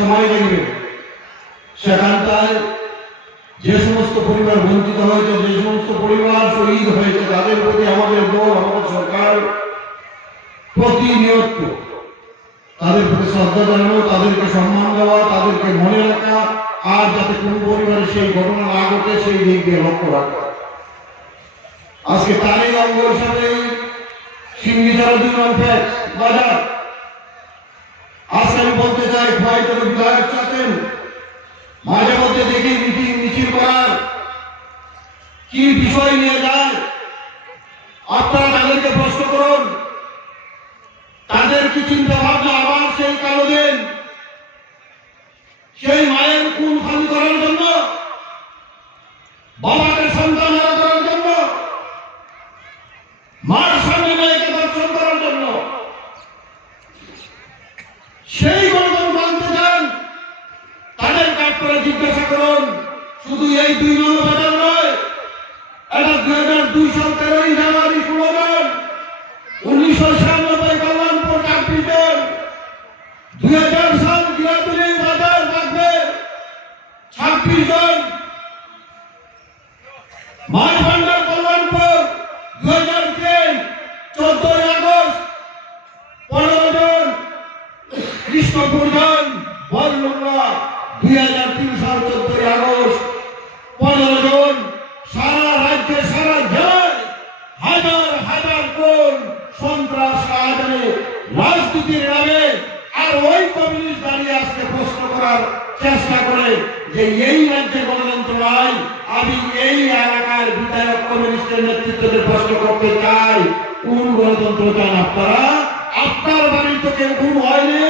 সময় দেখবে সেখানটায় যে সমস্ত পরিবার বঞ্চিত হয়েছে, যে সমস্ত পরিবার শহীদ হয়েছে, তাদের প্রতি আমাদের দল, আমাদের সরকার প্রতিনিয়ত তাদের প্রতি শ্রদ্ধা জানানো, তাদেরকে সম্মান দেওয়া, তাদেরকে মনে রাখা, আর যাতে কোন পরিবারে সেই ঘটনা না ঘটে সেই দিক দিয়ে লক্ষ্য রাখা। আজকে তারই অঙ্গ হিসাবে সিংহীছড়া 2 নং বাজার আজকে আমি বলতে চাই, হয়তো বিধায়ক চাচ্ছেন মাঝে মধ্যে দেখি মিটিং মিছিল করার কি বিষয় নিয়ে যায়, আপনারা তাদেরকে প্রশ্ন করুন। তাদের কি চিন্তা ভাবনা আবার সেই কালো দিন, সেই মায়ের খুন খালি করার জন্য, বাবাকে সন্তান হারা করার জন্য, মার সামনে মেয়েকে দর্শন করার জন্য, সেই গণতন্ত্র আনতে চান? তাদেরকে আপনারা জিজ্ঞাসা করুন। শুধু এই 2 নং বাজার নয়, এটা 2002 সাল 13 জানুয়ারি 16 জন, 1996 কল্যাণপুর 24 জন, 2000 সাল গিয়াতুলি বাজার থাকবে 26 জন, মাছ ভান্ডার কল্যাণপুর 2003 14 আগস্ট 15 জন, কৃষ্ণপুর জন বরলুঙ্গা 2003 সাল 14 আগস্ট 15 জন। সারা রাজ্যে সারা জেলায় হাজার হাজার কোন সন্ত্রাস রাজনীতি রাজনীতির নামে, আর ওই কমিউনিস্ট দাঁড়িয়ে আজকে প্রশ্ন করার চেষ্টা করে যে এই রাজ্যে গণতন্ত্র নাই। আমি এই এলাকার বিধায়ক কমিউনিস্টের নেতৃত্বে প্রশ্ন করতে চাই, কোন গণতন্ত্র চান আপনারা? আপনার বাড়ির তো কেউ খুন হয়নি,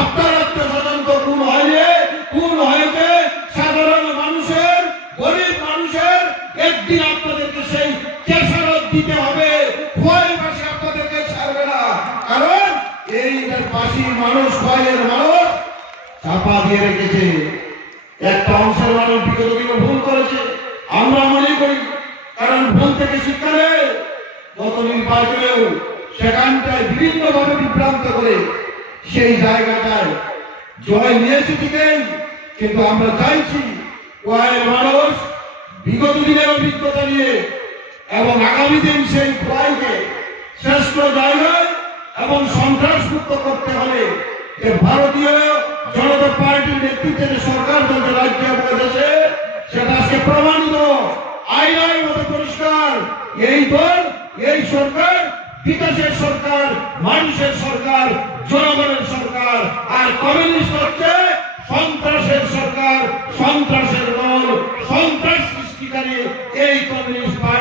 আপনার আত্মীয় স্বজন তো খুন হয়নি, খুন হয়েছে সাধারণ মানুষের, গরিব মানুষের। একদিন আপনাদেরকে সেই খেসারত দিতে হবে, ভয়ের পাশে আপনাদেরকে ছাড়বে না। কারণ এই পাশির মানুষ, ভয়ের মানুষ চাপা দিয়ে রেখেছে। একটা অংশের মানুষ বিগত দিনে ভুল করেছে, আমরা মনে করি, কারণ ভুল থেকে শিক্ষা নেই। গত নির্বাচনেও সেখানটায় বিভিন্নভাবে বিভ্রান্ত করে সেই জায়গাটায় জয় নিয়েছে ঠিকই, কিন্তু আমরা চাইছি ভয়ের মানুষ বিগত দিনের অভিজ্ঞতা নিয়ে এবং আগামী দিন সেই ভয়কে শ্রেষ্ঠ জায়গায় এবং সন্ত্রাস মুক্ত করতে হলে যে ভারতীয় জনতা পার্টির নেতৃত্বে যে সরকার চলছে রাজ্যে এবং দেশে, সেটা আজকে প্রমাণিত, আইনের মতো পরিষ্কার। এই দল, এই সরকার বিকাশের সরকার, মানুষের সরকার, জনগণের সরকার। আর কমিউনিস্ট হচ্ছে সন্ত্রাসের সরকার, সন্ত্রাসের দল, সন্ত্রাস সৃষ্টিকারী এই কমিউনিস্ট পার্টি।